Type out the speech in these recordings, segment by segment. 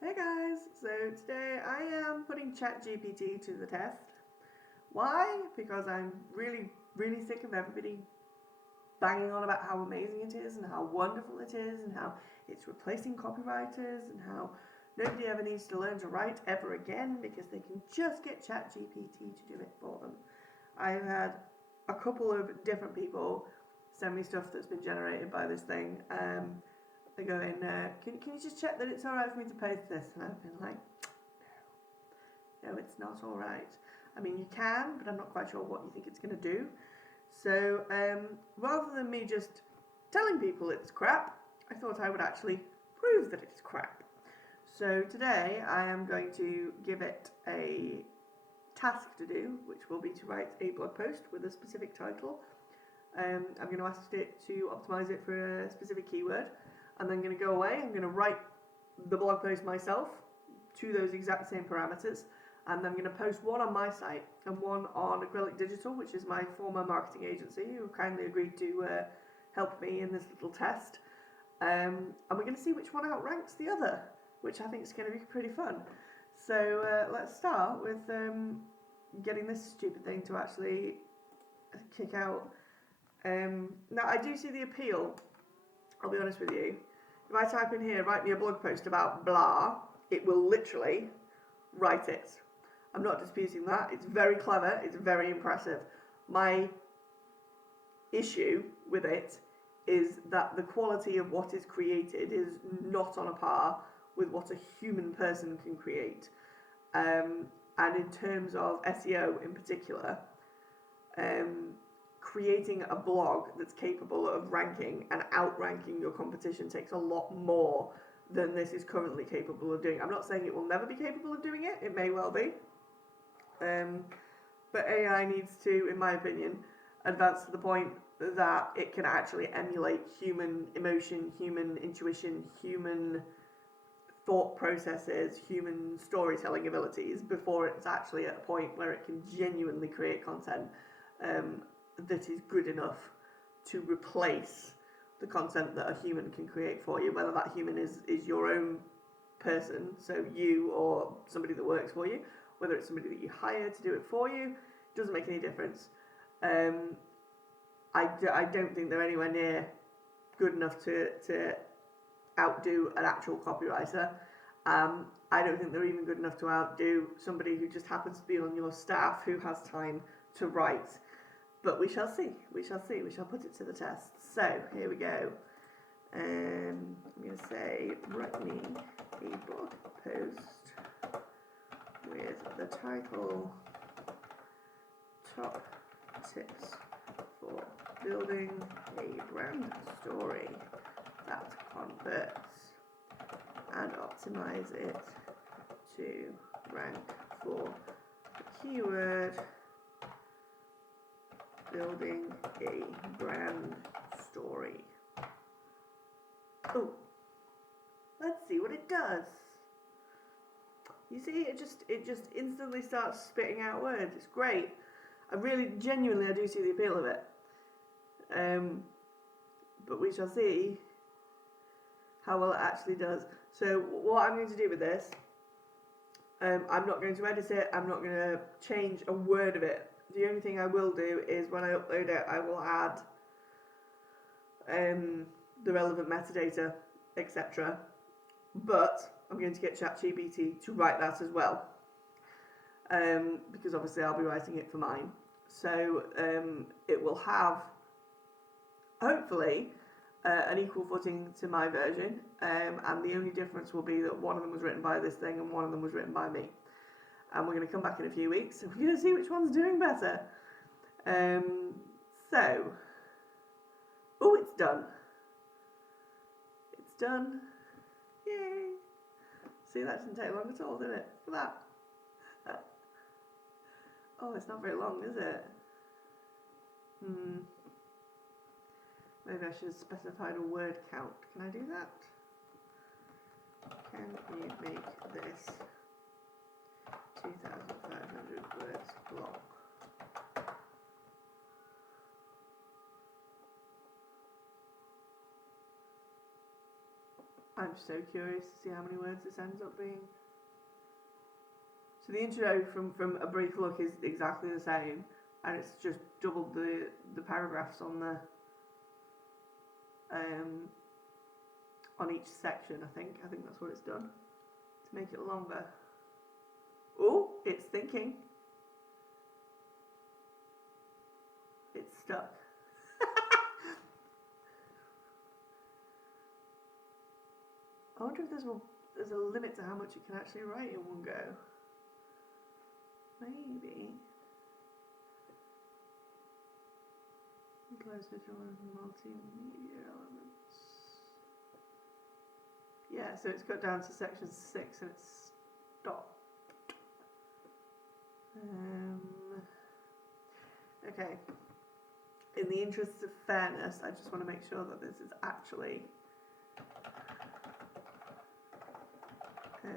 Hey guys, so today I am putting ChatGPT to the test. Why? Because I'm really sick of everybody banging on about how amazing it is and how wonderful it is and how it's replacing copywriters and how nobody ever needs to learn to write ever again because they can just get ChatGPT to do it for them. I've had a couple of different people send me stuff that's been generated by this thing. They're going, can you just check that it's alright for me to post this? And I've been like, no, it's not alright. I mean, you can, but I'm not quite sure what you think it's going to do. So rather than me just telling people it's crap, I thought I would actually prove that it's crap. So today I am going to give it a task to do, which will be to write a blog post with a specific title. I'm going to ask it to optimize it for a specific keyword. I'm then going to go away, I'm going to write the blog post myself to those exact same parameters, and I'm going to post one on my site and one on Acrylic Digital, which is my former marketing agency, who kindly agreed to help me in this little test. And we're going to see which one outranks the other, which I think is going to be pretty fun. So let's start with getting this stupid thing to actually kick out. Now, I do see the appeal, I'll be honest with you. If I type in here, write me a blog post about blah, it will literally write it. I'm not disputing that. It's very clever. It's very impressive. My issue with it is that the quality of what is created is not on a par with what a human person can create. And in terms of SEO in particular, creating a blog that's capable of ranking and outranking your competition takes a lot more than this is currently capable of doing. I'm not saying it will never be capable of doing it. It may well be. But AI needs to, in my opinion, advance to the point that it can actually emulate human emotion, human intuition, human thought processes, human storytelling abilities before it's actually at a point where it can genuinely create content that is good enough to replace the content that a human can create for you, whether that human is your own person, so you or somebody that works for you, whether it's somebody that you hire to do it for you, it doesn't make any difference. I don't think they're anywhere near good enough to outdo an actual copywriter. I don't think they're even good enough to outdo somebody who just happens to be on your staff who has time to write. But we shall see. We shall see. We shall put it to the test. So here we go. I'm going to say, write me a blog post with the title Top Tips for Building a Brand Story that Converts, and optimize it to rank for the keyword building a brand story. Oh, let's see what it does. You see, it just instantly starts spitting out words. It's great. I do see the appeal of it. But we shall see how well it actually does. So what I'm going to do with this, I'm not going to edit it. I'm not going to change a word of it. The only thing I will do is when I upload it, I will add the relevant metadata, etc. But I'm going to get ChatGPT to write that as well, because obviously I'll be writing it for mine. So it will have, hopefully, an equal footing to my version, and the only difference will be that one of them was written by this thing and one of them was written by me. And we're going to come back in a few weeks and we're going to see which one's doing better. Oh, it's done. It's done. Yay. See, that didn't take long at all, did it? Look at that. Oh, it's not very long, is it? Maybe I should have specified a word count. Can I do that? Can you make this 2,500 words long? I'm so curious to see how many words this ends up being. So the intro from A Brief Look is exactly the same, and it's just doubled the paragraphs on the on each section. I think that's what it's done to make it longer. Oh, it's thinking. It's stuck. I wonder if there's a limit to how much it can actually write in one go. Maybe. Close visual and multimedia elements. Yeah, so it's got down to section 6 and it's stopped. Okay. In the interests of fairness, I just want to make sure that this is actually okay,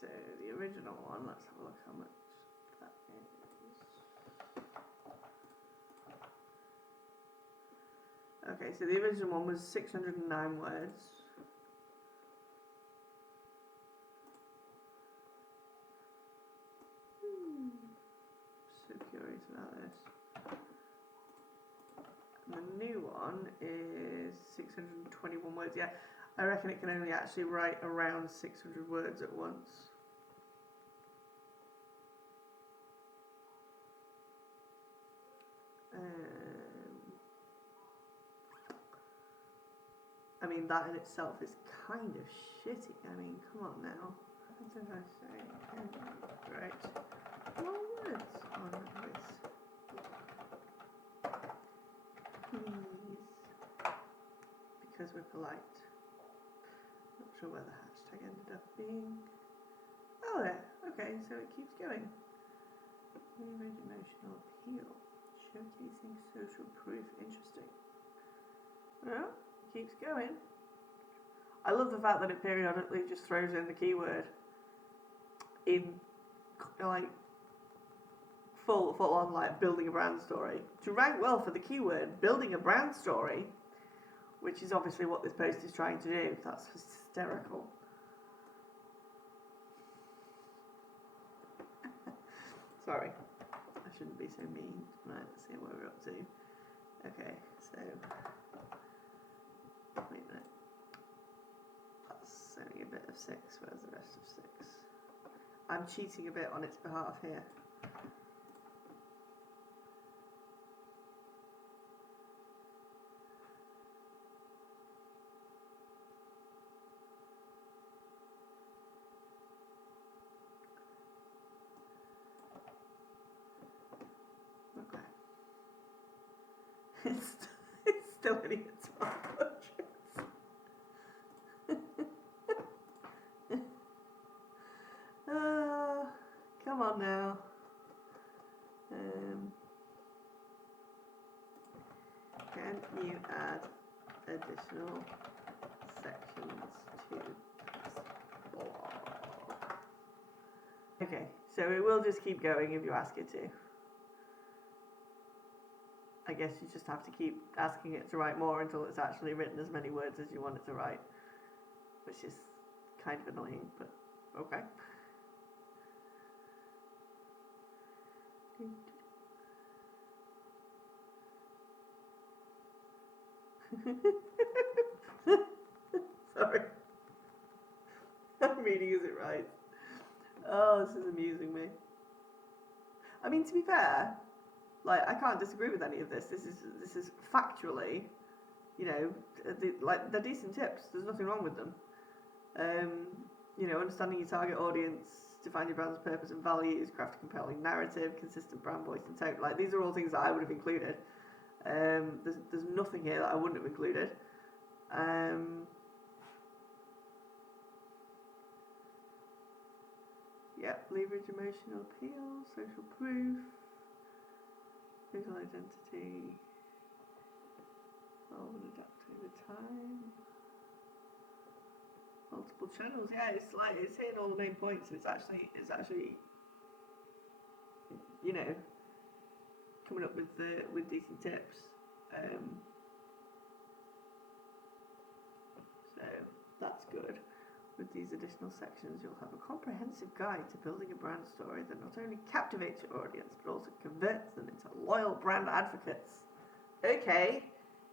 so the original one, let's have a look how much that is. Okay, so the original one was 609 words. So curious about this. And the new one is 621 words. Yeah, I reckon it can only actually write around 600 words at once. I mean, that in itself is kind of shitty. I mean, come on now. What did I say? Right. More words on this. Please. Because we're polite. Not sure where the hashtag ended up being. Oh, there. Okay, so it keeps going. Leverage emotional appeal. Showcasing social proof. Interesting. Well, keeps going. I love the fact that it periodically just throws in the keyword in like full on like building a brand story. To rank well for the keyword building a brand story, which is obviously what this post is trying to do. That's hysterical. Sorry, I shouldn't be so mean. Right, let's see what we're up to. Okay, so wait a minute. That's only a bit of 6. Where's the rest of 6? I'm cheating a bit on its behalf here. Okay. It's still only at 12 come on now. Can you add additional sections to this blog? Okay, so it will just keep going if you ask it to. I guess you just have to keep asking it to write more until it's actually written as many words as you want it to write, which is kind of annoying, but okay. Sorry. I'm reading as it writes. Oh, this is amusing me. I mean, to be fair, like I can't disagree with any of this. This is factually, you know, they're decent tips. There's nothing wrong with them. You know, understanding your target audience, define your brand's purpose and values, craft a compelling narrative, consistent brand voice and tone. Like these are all things that I would have included. There's nothing here that I wouldn't have included. Yep, leverage emotional appeal, social proof, visual identity, evolve and adapt over time, multiple channels. Yeah, it's hitting all the main points. It's actually you know, coming up with decent tips. So that's good. With these additional sections, you'll have a comprehensive guide to building a brand story that not only captivates your audience, but also converts them into loyal brand advocates. Okay,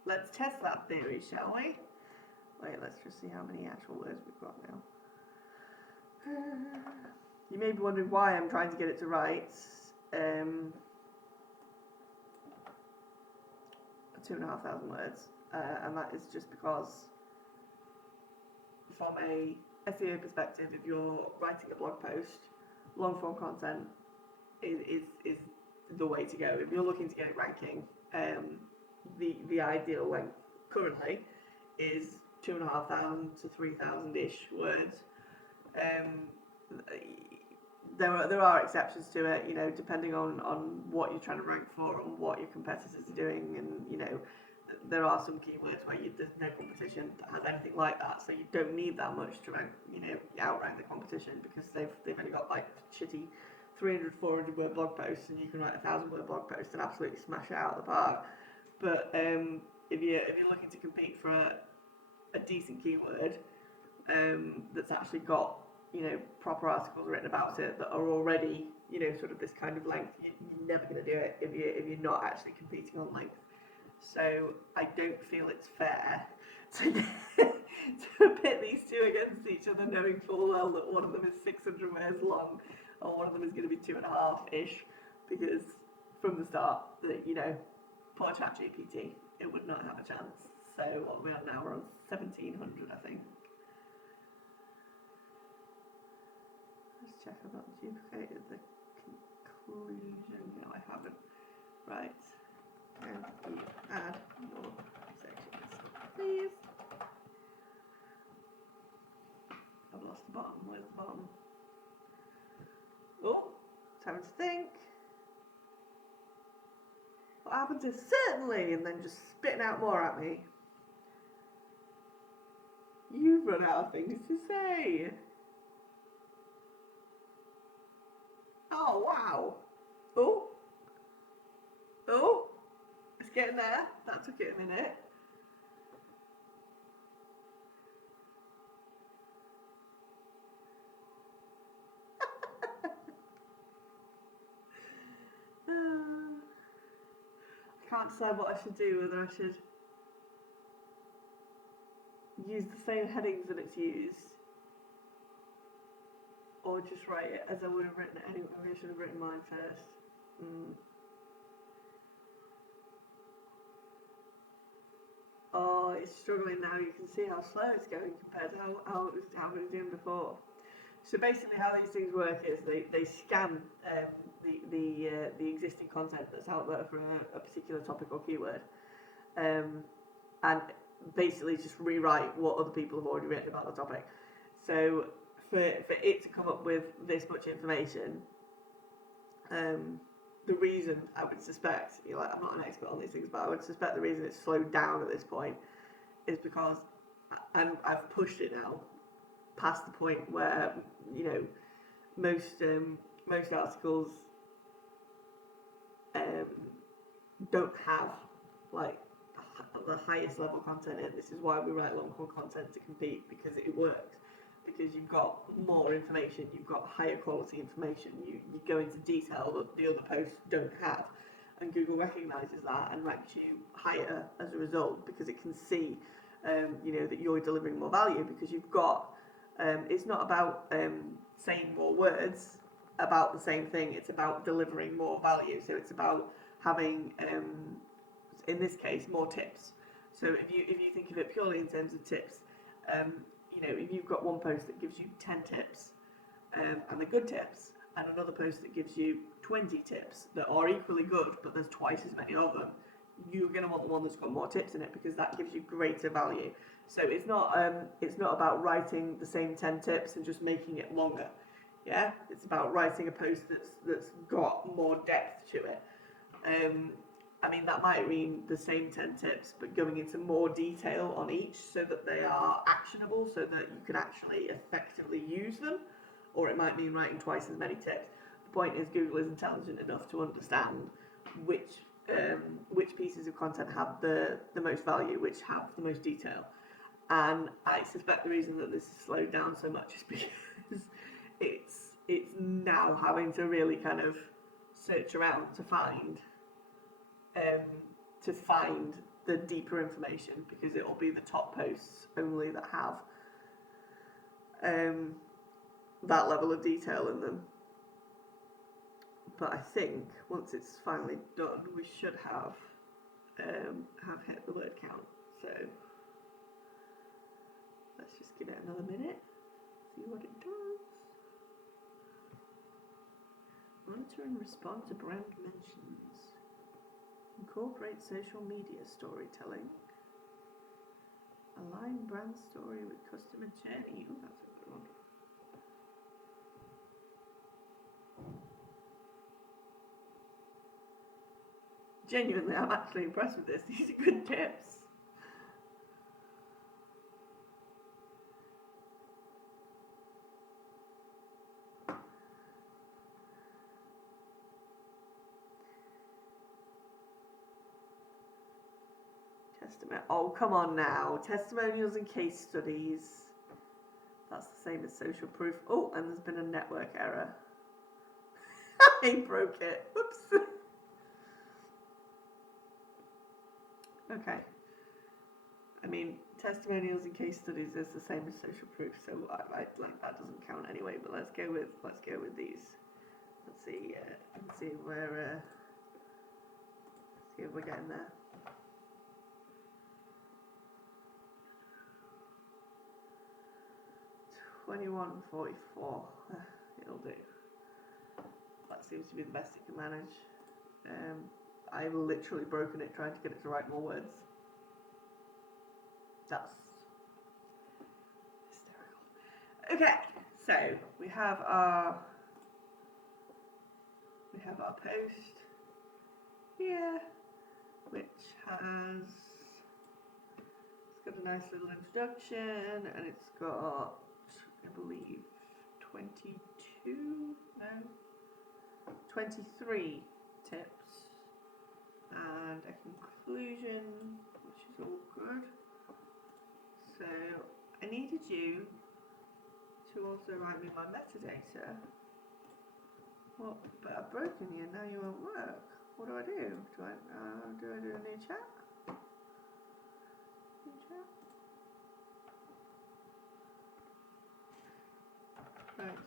let's test that theory, shall we? Wait, let's just see how many actual words we've got now. You may be wondering why I'm trying to get it to write 2,500 words, and that is just because from a SEO perspective, if you're writing a blog post, long form content is the way to go. If you're looking to get it ranking, the ideal length currently is 2,500 to 3,000 ish words. There are exceptions to it, you know, depending on what you're trying to rank for and what your competitors are doing, and you know, there are some keywords where there's no competition that has anything like that, so you don't need that much to rank, you know, outrank the competition, because they've only got like shitty 300, 400 word blog posts, and you can write a 1,000 word blog post and absolutely smash it out of the park. But if you're looking to compete for a decent keyword that's actually got, you know, proper articles written about it that are already, you know, sort of this kind of length, you're never going to do it if you're not actually competing on length. So I don't feel it's fair to pit these two against each other, knowing full well that one of them is 600 words long and one of them is going to be 2.5-ish, because from the start, you know, poor ChatGPT, it would not have a chance. So what we are now, we're on 1,700, I think. Let's check I've not duplicated the conclusion. No, I haven't. Right. Can you add more sections, please? I've lost the bottom. Where's the bottom? Oh, time to think. What happens is certainly, and then just spitting out more at me. You've run out of things to say. Oh, wow. Oh. Oh. It's getting there. That took it a minute. I can't decide what I should do, whether I should use the same headings that it's used, or just write it as I would have written it anyway. Maybe I should have written mine first. Oh, it's struggling now. You can see how slow it's going compared to how it was doing before. So basically, how these things work is they scan the existing content that's out there for a particular topic or keyword, and basically just rewrite what other people have already written about the topic. So for it to come up with this much information, the reason I would suspect, you know, like, I'm not an expert on these things, but I would suspect the reason it's slowed down at this point is because I've pushed it now past the point where, you know, most articles don't have like the highest level content in. This is why we write long form content to compete, because it works. Because you've got more information, you've got higher quality information, you go into detail that the other posts don't have, and Google recognises that and ranks you higher as a result, because it can see, you know, that you're delivering more value, because you've got. It's not about saying more words about the same thing. It's about delivering more value. So it's about having, in this case, more tips. So if you think of it purely in terms of tips. You know, if you've got one post that gives you 10 tips, and they're good tips, and another post that gives you 20 tips that are equally good, but there's twice as many of them, you're going to want the one that's got more tips in it, because that gives you greater value. So it's not about writing the same 10 tips and just making it longer. Yeah, it's about writing a post that's got more depth to it. I mean, that might mean the same 10 tips, but going into more detail on each so that they are actionable, so that you can actually effectively use them. Or it might mean writing twice as many tips. The point is, Google is intelligent enough to understand which pieces of content have the most value, which have the most detail. And I suspect the reason that this is slowed down so much is because it's now having to really kind of search around to find the deeper information, because it will be the top posts only that have that level of detail in them. But I think once it's finally done, we should have hit the word count. So let's just give it another minute, see what it does. Monitor and respond to brand mentions. Incorporate social media storytelling. Align brand story with customer journey. Oh, that's a good one. Genuinely, I'm actually impressed with this. These are good tips. Oh, come on now. Testimonials and case studies. That's the same as social proof. Oh, and there's been a network error. I broke it. Oops. Okay. I mean, testimonials and case studies is the same as social proof, so I like that doesn't count anyway. But let's go with these. Let's see if we're getting there. 2144. It'll do. That seems to be the best it can manage. I've literally broken it trying to get it to write more words. That's hysterical. Okay, so we have our post here, which has got a nice little introduction, and it's got, I believe, 23 tips and a conclusion, which is all good. So I needed you to also write me my metadata. Well, but I've broken you, now you won't work. What do I do? Do I do a new chat? New chat? Right,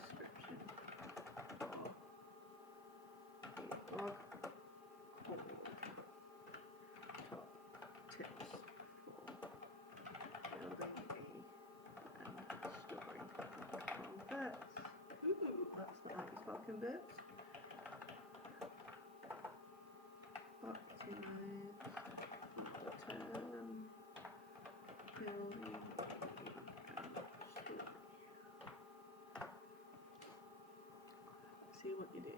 description for blog. Top tips for building a brand story. Converts. Ooh, that's nice. What converts? Optimize long-term building. See what you do.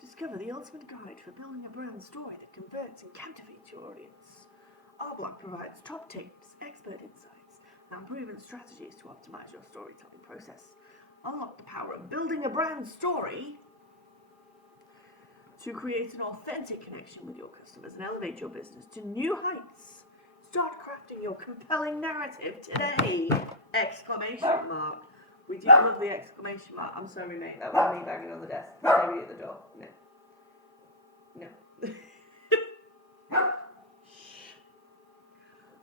Discover the ultimate guide for building a brand story that converts and captivates your audience. Our blog provides top tips, expert insights, and proven strategies to optimize your storytelling process. Unlock the power of building a brand story to create an authentic connection with your customers and elevate your business to new heights. Start crafting your compelling narrative today! Exclamation mark. We do love the exclamation mark. I'm sorry, mate. That was me banging on the desk. Maybe at the door. No.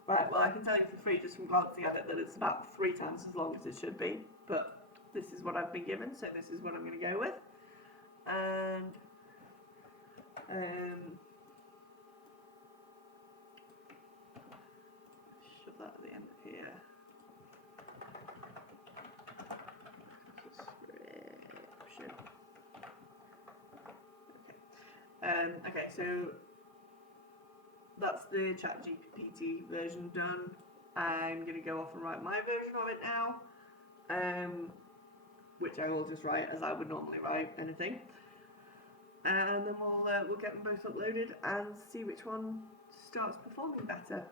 Right, well, I can tell you for free just from glancing at it that it's about 3 times as long as it should be. But this is what I've been given, so this is what I'm going to go with. And shove that at the end of here. Description. Okay, so that's the ChatGPT version done. I'm going to go off and write my version of it now, which I will just write as I would normally write anything. and then we'll get them both uploaded and see which one starts performing better.